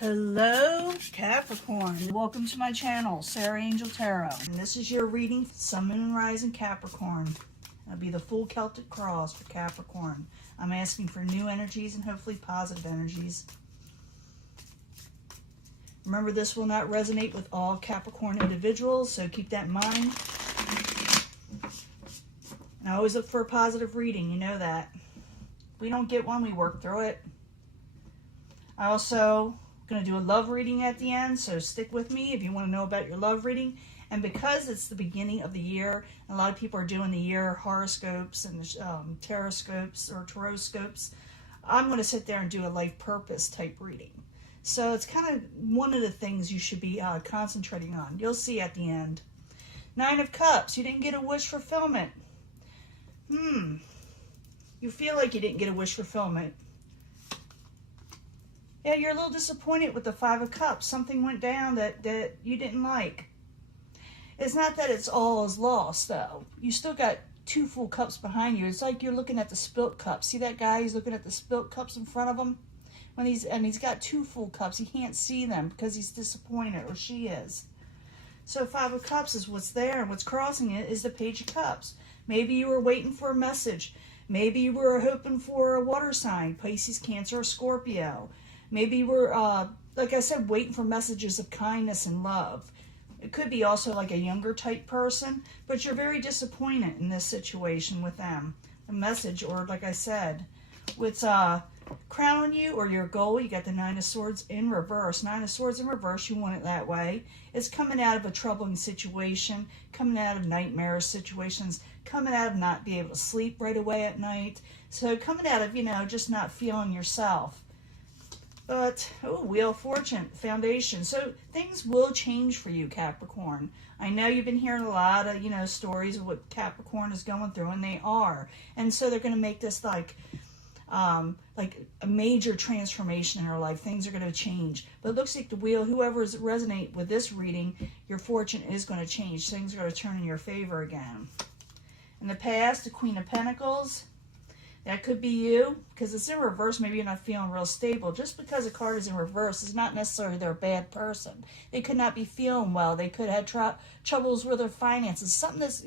Hello Capricorn, welcome to my channel, Sarah Angel Tarot, and this is your reading for Sun, Moon, and Rising Capricorn. It'll be the full Celtic cross for Capricorn. I'm asking for new energies and hopefully positive energies. Remember, this will not resonate with all Capricorn individuals, so keep that in mind. And I always look for a positive reading, you know that. If we don't get one, we work through it. I also going to do a love reading at the end, so stick with me if you want to know about your love reading. And because it's the beginning of the year, a lot of people are doing the year horoscopes and taroscopes or taroscopes, I'm going to sit there and do a life purpose type reading. So it's kind of one of the things you should be concentrating on. You'll see at the end. 9 of Cups, you didn't get a wish fulfillment. You feel like you didn't get a wish fulfillment. Yeah, you're a little disappointed with the 5 of Cups. Something went down that you didn't like. It's not that it's all is lost, though. You still got 2 full cups behind you. It's like you're looking at the spilt cups. See that guy? He's looking at the spilt cups in front of him? He's got 2 full cups. He can't see them because he's disappointed, or she is. So 5 of Cups is what's there, and what's crossing it is the Page of Cups. Maybe you were waiting for a message. Maybe you were hoping for a water sign, Pisces, Cancer, or Scorpio. Maybe we're, like I said, waiting for messages of kindness and love. It could be also like a younger type person, but you're very disappointed in this situation with them. The message, or like I said, what's crowning you or your goal, you got the 9 of Swords in reverse. 9 of Swords in reverse, you want it that way. It's coming out of a troubling situation, coming out of nightmare situations, coming out of not being able to sleep right away at night. So coming out of, just not feeling yourself. But, Wheel of Fortune, Foundation. So things will change for you, Capricorn. I know you've been hearing a lot of, stories of what Capricorn is going through, and they are. And so they're going to make this like a major transformation in her life. Things are going to change. But it looks like the wheel, whoever's resonate with this reading, your fortune is going to change. Things are going to turn in your favor again. In the past, the Queen of Pentacles. That could be you, because it's in reverse. Maybe you're not feeling real stable. Just because a card is in reverse is not necessarily they're a bad person. They could not be feeling well. They could have troubles with their finances. Something that's,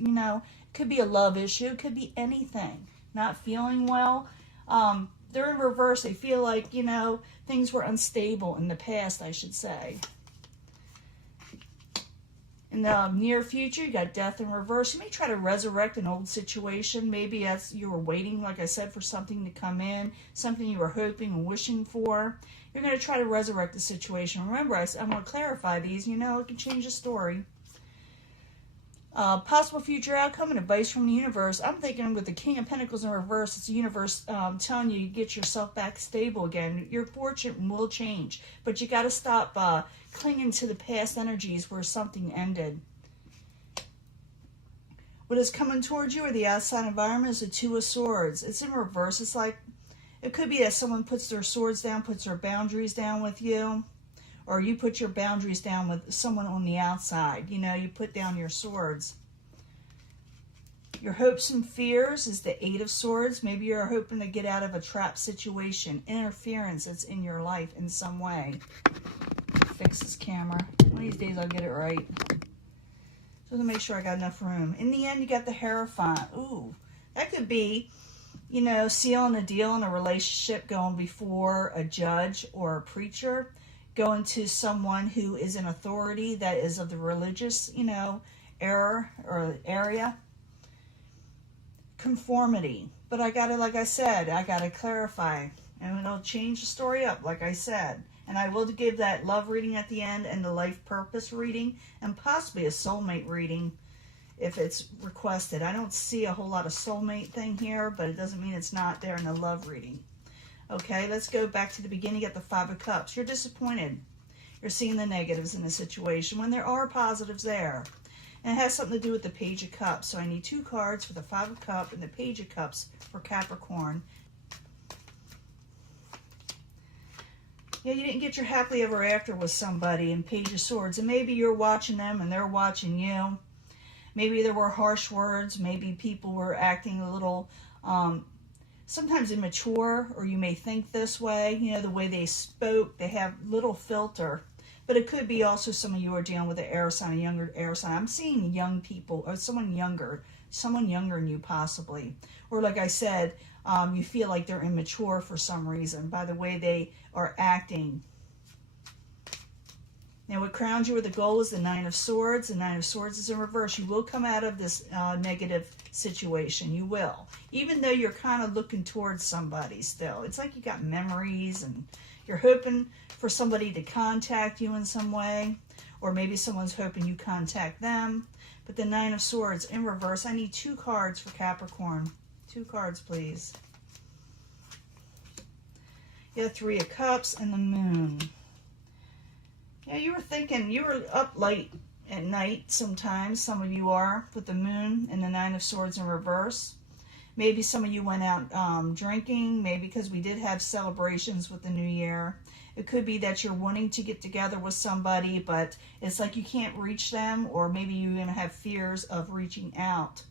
could be a love issue. It could be anything. Not feeling well. They're in reverse. They feel like, things were unstable in the past, I should say. In the near future, you got Death in reverse. You may try to resurrect an old situation. Maybe as you were waiting, like I said, for something to come in, something you were hoping and wishing for. You're going to try to resurrect the situation. Remember, I'm going to clarify these. It can change the story. Possible future outcome and advice from the universe. I'm thinking with the King of Pentacles in reverse, it's the universe telling you get yourself back stable again. Your fortune will change, but you got to stop clinging to the past energies where something ended. What is coming towards you or the outside environment is the 2 of Swords. It's in reverse. It's like, it could be that someone puts their swords down, puts their boundaries down with you. Or you put your boundaries down with someone on the outside. You put down your swords. Your hopes and fears is the 8 of Swords. Maybe you're hoping to get out of a trap situation. Interference that's in your life in some way. Fix this camera. One of these days I'll get it right. So to make sure I got enough room. In the end, you got the Hierophant. Ooh, that could be, sealing a deal in a relationship, going before a judge or a preacher. Going to someone who is in authority that is of the religious, era or area. Conformity. But I got to, like I said, I got to clarify. And it'll change the story up, like I said. And I will give that love reading at the end and the life purpose reading and possibly a soulmate reading if it's requested. I don't see a whole lot of soulmate thing here, but it doesn't mean it's not there in the love reading. Okay, let's go back to the beginning at the 5 of Cups. You're disappointed. You're seeing the negatives in the situation when there are positives there. And it has something to do with the Page of Cups. So I need 2 cards for the 5 of Cups and the Page of Cups for Capricorn. Yeah, you didn't get your happily ever after with somebody in Page of Swords. And maybe you're watching them and they're watching you. Maybe there were harsh words. Maybe people were acting a little sometimes immature, or you may think this way, you know, the way they spoke, they have little filter. But it could be also some of you are dealing with an air sign, a younger air sign. I'm seeing young people, or someone younger than you possibly. Or like I said, you feel like they're immature for some reason by the way they are acting. Now what crowns you with a goal is the Nine of Swords. The Nine of Swords is in reverse. You will come out of this negative situation. You will. Even though you're kind of looking towards somebody still. It's like you got memories and you're hoping for somebody to contact you in some way. Or maybe someone's hoping you contact them. But the Nine of Swords in reverse. I need 2 cards for Capricorn. 2 cards, please. You have 3 of Cups and the Moon. Yeah, you were thinking, you were up late at night sometimes. Some of you are, with the Moon and the Nine of Swords in reverse. Maybe some of you went out drinking, maybe because we did have celebrations with the New Year. It could be that you're wanting to get together with somebody, but it's like you can't reach them, or maybe you're going to have fears of reaching out,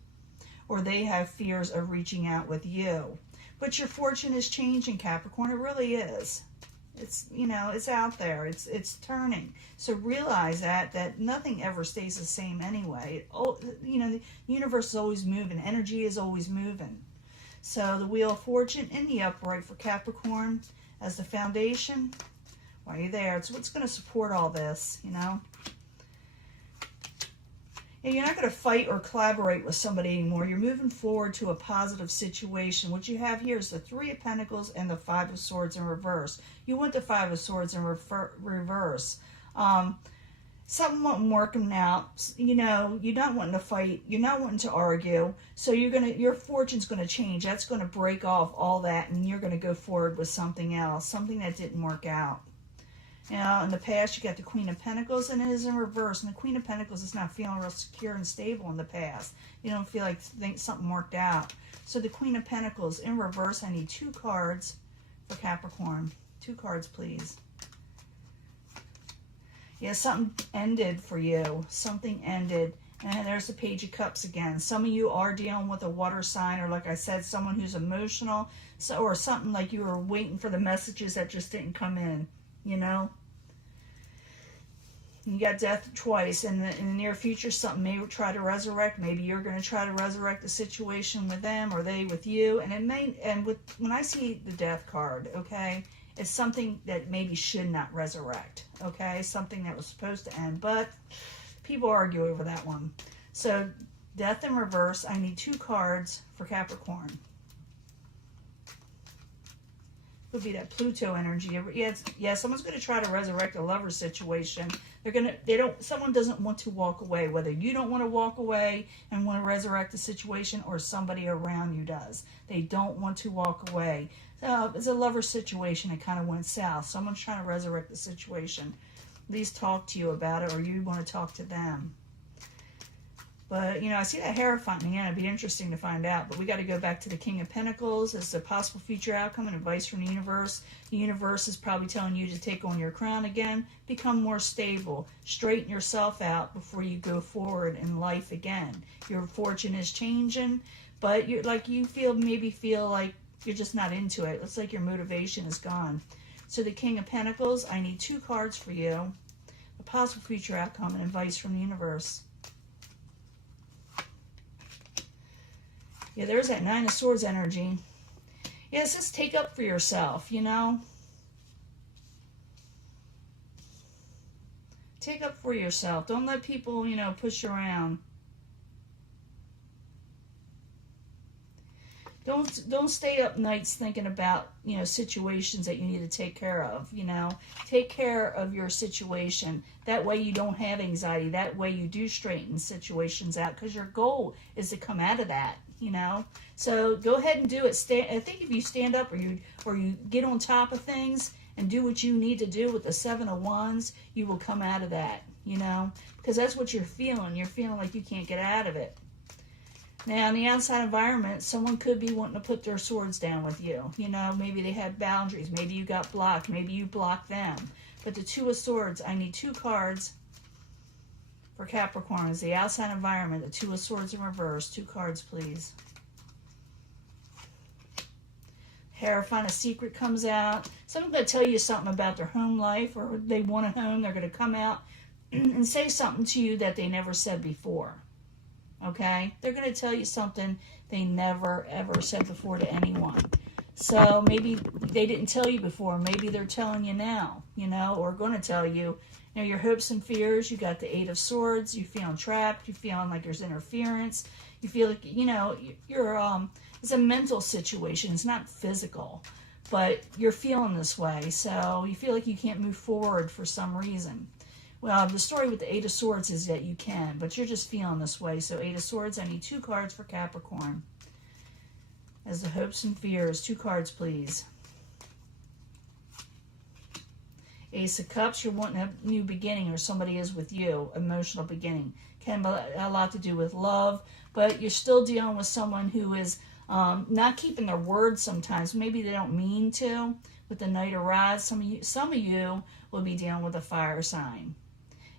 or they have fears of reaching out with you. But your fortune is changing, Capricorn. It really is. It's, you know, it's out there. It's turning. So realize that nothing ever stays the same anyway. You know, the universe is always moving. Energy is always moving. So the Wheel of Fortune in the upright for Capricorn as the foundation. While you're there, it's what's going to support all this, you know. And you're not going to fight or collaborate with somebody anymore. You're moving forward to a positive situation. What you have here is the 3 of Pentacles and the 5 of Swords in reverse. You want the 5 of Swords in reverse. Something wasn't working out. You know, you're not wanting to fight. You're not wanting to argue. So your fortune's going to change. That's going to break off all that, and you're going to go forward with something else, something that didn't work out. Now, in the past, you got the Queen of Pentacles, and it is in reverse. And the Queen of Pentacles is not feeling real secure and stable in the past. You don't feel like something worked out. So the Queen of Pentacles in reverse, I need 2 cards for Capricorn. 2 cards, please. Yeah, something ended for you. Something ended. And there's the Page of Cups again. Some of you are dealing with a water sign, or like I said, someone who's emotional, or something like you were waiting for the messages that just didn't come in, you know? You got death twice. In the near future, something may try to resurrect. Maybe you're going to try to resurrect the situation with them, or they with you. And it may, when I see the death card, okay, it's something that maybe should not resurrect, okay? Something that was supposed to end, but people argue over that one. So death in reverse. I need 2 cards for Capricorn. Could be that Pluto energy. Yeah, someone's going to try to resurrect a lover situation. Someone doesn't want to walk away, whether you don't want to walk away and want to resurrect the situation, or somebody around you does. They don't want to walk away. So it's a lover situation. It kind of went south. Someone's trying to resurrect the situation. At least talk to you about it, or you want to talk to them. But, you know, I see that Hierophant in the end. It'd be interesting to find out. But we got to go back to the King of Pentacles as a possible future outcome and advice from the universe. The universe is probably telling you to take on your crown again, become more stable, straighten yourself out before you go forward in life again. Your fortune is changing, but you maybe feel like you're just not into it. It's like your motivation is gone. So the King of Pentacles, I need 2 cards for you. A possible future outcome and advice from the universe. Yeah, there's that 9 of Swords energy. Yeah, it's just take up for yourself, you know. Take up for yourself. Don't let people, you know, push you around. Don't stay up nights thinking about, you know, situations that you need to take care of, you know. Take care of your situation. That way you don't have anxiety. That way you do straighten situations out, because your goal is to come out of that, you know. So go ahead and do it. I think if you stand up, or you get on top of things and do what you need to do with the 7 of Wands, you will come out of that, you know, because that's what you're feeling. You're feeling like you can't get out of it. Now, in the outside environment, someone could be wanting to put their swords down with you. You know, maybe they had boundaries. Maybe you got blocked. Maybe you blocked them. But the 2 of Swords, I need 2 cards for Capricorn. Is the outside environment, the 2 of Swords in reverse. 2 cards, please. Hierophant, a secret comes out. Someone's going to tell you something about their home life, or they want a home. They're going to come out and say something to you that they never said before. Okay? They're going to tell you something they never, ever said before to anyone. So maybe they didn't tell you before. Maybe they're telling you now, you know, or going to tell you. You know, your hopes and fears. You got the Eight of Swords. You're feeling trapped. You're feeling like there's interference. You feel like, you know, it's a mental situation. It's not physical. But you're feeling this way. So you feel like you can't move forward for some reason. Well, the story with the Eight of Swords is that you can, but you're just feeling this way. So Eight of Swords, I need 2 cards for Capricorn. As the hopes and fears, 2 cards, please. Ace of Cups, you're wanting a new beginning, or somebody is with you, emotional beginning. Can have a lot to do with love, but you're still dealing with someone who is not keeping their word sometimes. Maybe they don't mean to. With the Knight of Rods, some of you will be dealing with a fire sign.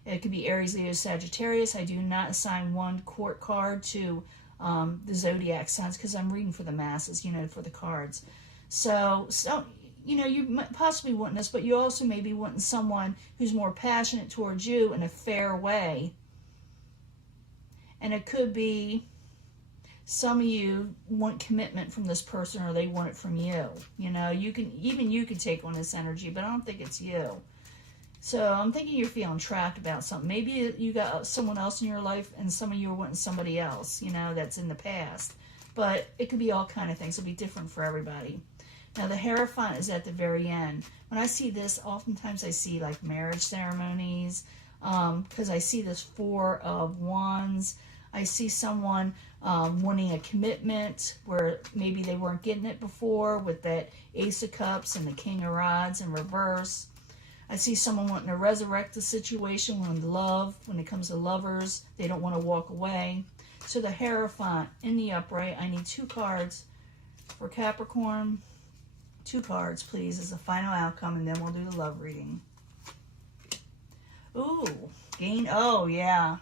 It could be Aries, Leo, Sagittarius. I do not assign one court card to the zodiac signs because I'm reading for the masses, you know, for the cards. So you know, you might possibly want this, but you also may be wanting someone who's more passionate towards you in a fair way. And it could be some of you want commitment from this person, or they want it from you. You know, you can take on this energy, but I don't think it's you. So I'm thinking you're feeling trapped about something. Maybe you got someone else in your life, and some of you are wanting somebody else, you know, that's in the past. But it could be all kind of things. It'll be different for everybody. Now, the Hierophant is at the very end. When I see this, oftentimes I see like marriage ceremonies, because I see this 4 of Wands. I see someone wanting a commitment where maybe they weren't getting it before, with that Ace of Cups and the King of Rods in reverse. I see someone wanting to resurrect the situation when it comes to lovers. They don't want to walk away. So the Hierophant in the upright, I need 2 cards for Capricorn. 2 cards, please, as the final outcome, and then we'll do the love reading. Ooh, gain. Oh, yeah.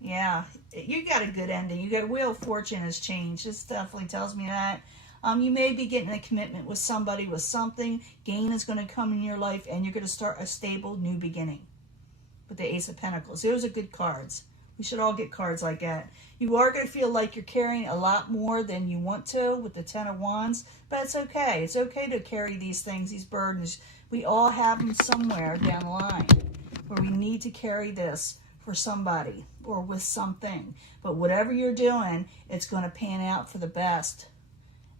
Yeah, you got a good ending. You got a Wheel of Fortune has changed. This definitely tells me that. You may be getting a commitment with somebody, with something. Gain is going to come in your life, and you're going to start a stable new beginning with the Ace of Pentacles. Those are good cards. We should all get cards like that. You are going to feel like you're carrying a lot more than you want to with the 10 of Wands, but it's okay. It's okay to carry these things, these burdens. We all have them somewhere down the line where we need to carry this for somebody or with something. But whatever you're doing, it's going to pan out for the best.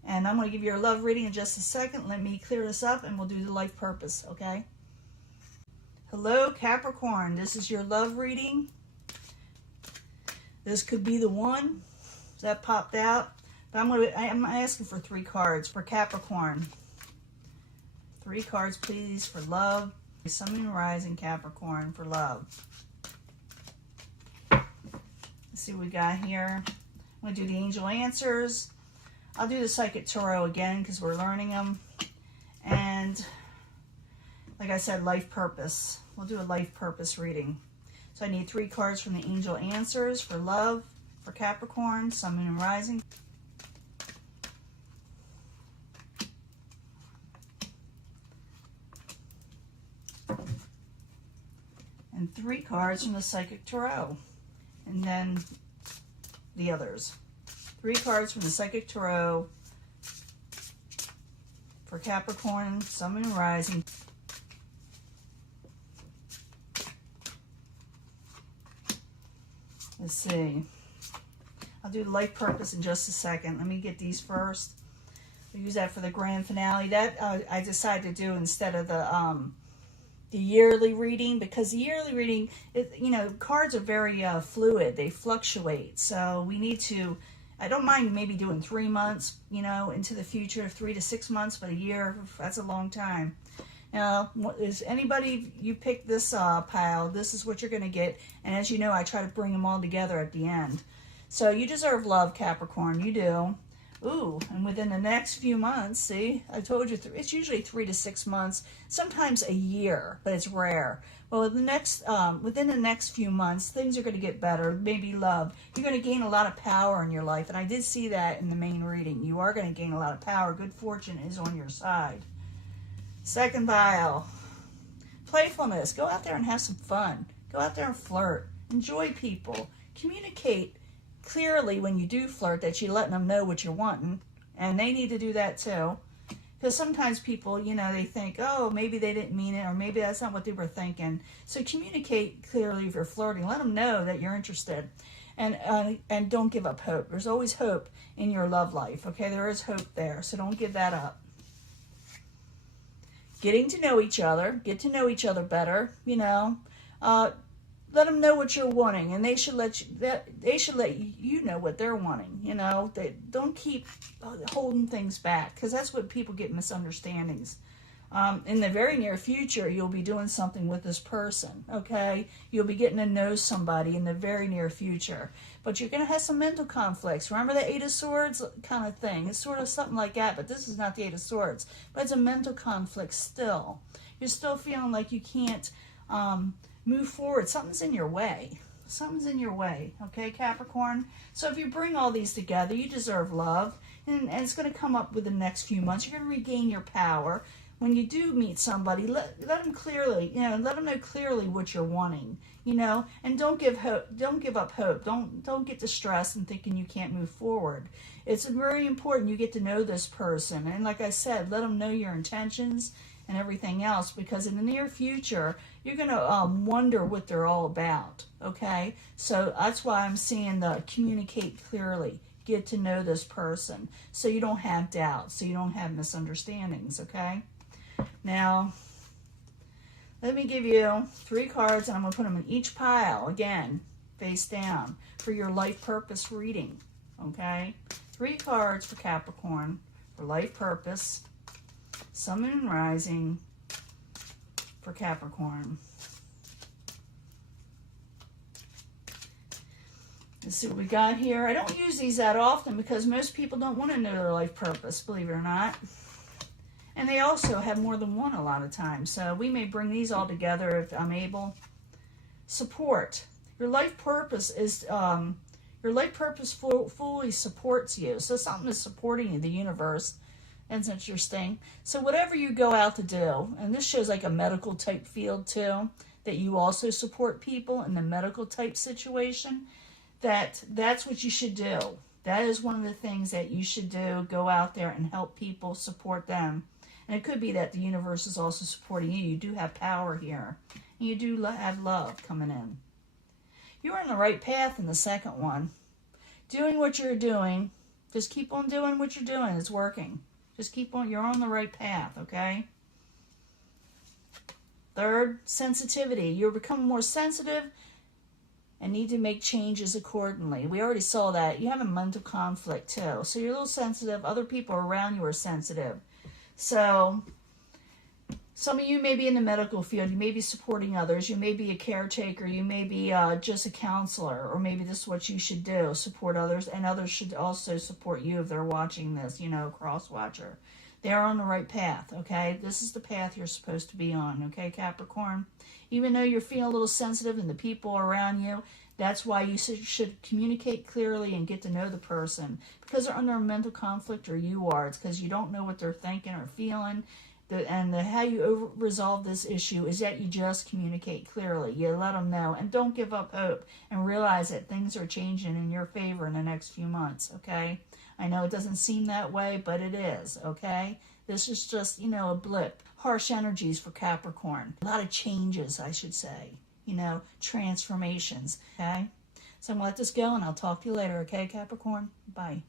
And I'm going to give you a love reading in just a second. Let me clear this up and we'll do the life purpose, okay? Hello, Capricorn. This is your love reading. This could be the one that popped out. But I'm asking for 3 cards for Capricorn. 3 cards, please, for love. Sun, Moon, Rising, Capricorn for love. Let's see what we got here. I'm going to do the angel answers. I'll do the Psychic Tarot again because we're learning them. And like I said, life purpose. We'll do a life purpose reading. So I need 3 cards from the angel answers for love, for Capricorn, Sun, Moon, and Rising. And 3 cards from the Psychic Tarot. And then the others. 3 cards from the Psychic Tarot for Capricorn, Sun, Moon, and Rising. Let's see. I'll do the life purpose in just a second. Let me get these first. We'll use that for the grand finale. That I decided to do instead of the yearly reading, because the yearly reading, you know, cards are very fluid. They fluctuate. So we need to, I don't mind maybe doing 3 months, you know, into the future, 3 to 6 months, but a year, that's a long time. Now, is anybody, you pick this pile, this is what you're going to get. And as you know, I try to bring them all together at the end. So you deserve love, Capricorn. You do. Ooh, and within the next few months, see, I told you, it's usually 3 to 6 months, sometimes a year, but it's rare. Well, within the next few months, things are going to get better, maybe love. You're going to gain a lot of power in your life, and I did see that in the main reading. You are going to gain a lot of power. Good fortune is on your side. Second pile, playfulness. Go out there and have some fun. Go out there and flirt. Enjoy people. Communicate clearly when you do flirt that you're letting them know what you're wanting, and they need to do that too, because sometimes people, you know, they think, oh, maybe they didn't mean it, or maybe that's not what they were thinking. So communicate clearly if you're flirting. Let them know that you're interested, and don't give up hope. There's always hope in your love life. Okay, there is hope there, so don't give that up. Getting to know each other, get to know each other better. You know, let them know what you're wanting, and they should let you know what they're wanting. You know, they don't keep holding things back, because that's what people get misunderstandings. In the very near future, you'll be doing something with this person. Okay, you'll be getting to know somebody in the very near future, but you're going to have some mental conflicts. Remember the Eight of Swords kind of thing? It's sort of something like that, but this is not the Eight of Swords, but it's a mental conflict still. You're still feeling like you can't move forward. Something's in your way. Something's in your way, okay, Capricorn? So if you bring all these together, you deserve love, and it's going to come up with the next few months. You're going to regain your power. When you do meet somebody, let them clearly, you know, let them know clearly what you're wanting, you know, and don't give up hope. Don't get distressed and thinking you can't move forward. It's very important you get to know this person, and like I said, let them know your intentions and everything else, because in the near future, you're going to wonder what they're all about, okay? So that's why I'm seeing the communicate clearly, get to know this person, so you don't have doubts, so you don't have misunderstandings, okay? Now, let me give you 3 cards, and I'm going to put them in each pile, again, face down, for your life purpose reading, okay? 3 cards for Capricorn, for life purpose, Sun, Moon, and Rising for Capricorn. Let's see what we got here. I don't use these that often because most people don't want to know their life purpose, believe it or not. And they also have more than one a lot of times. So we may bring these all together if I'm able. Support. Your life purpose is, fully supports you. So something is supporting you, the universe. That's interesting. So whatever you go out to do, and this shows like a medical type field too, that you also support people in the medical type situation, that's what you should do. That is one of the things that you should do. Go out there and help people, support them. And it could be that the universe is also supporting you. You do have power here. And you do have love coming in. You're on the right path in the second one. Doing what you're doing. Just keep on doing what you're doing. It's working. Just keep on. You're on the right path, okay? Third, sensitivity. You're becoming more sensitive and need to make changes accordingly. We already saw that. You have a mental conflict too. So you're a little sensitive. Other people around you are sensitive. So some of you may be in the medical field. You may be supporting others. You may be a caretaker. You may be just a counselor. Or maybe this is what you should do. Support others. And others should also support you if they're watching this, you know, cross-watcher. They're on the right path, okay? This is the path you're supposed to be on, okay, Capricorn? Even though you're feeling a little sensitive and the people around you, that's why you should communicate clearly and get to know the person. Because they're under a mental conflict, or you are. It's because you don't know what they're thinking or feeling. How you resolve this issue is that you just communicate clearly. You let them know. And don't give up hope. And realize that things are changing in your favor in the next few months, okay? I know it doesn't seem that way, but it is, okay? This is just, you know, a blip. Harsh energies for Capricorn. A lot of changes, I should say. You know, transformations, okay? So I'm going to let this go, and I'll talk to you later, okay, Capricorn? Bye.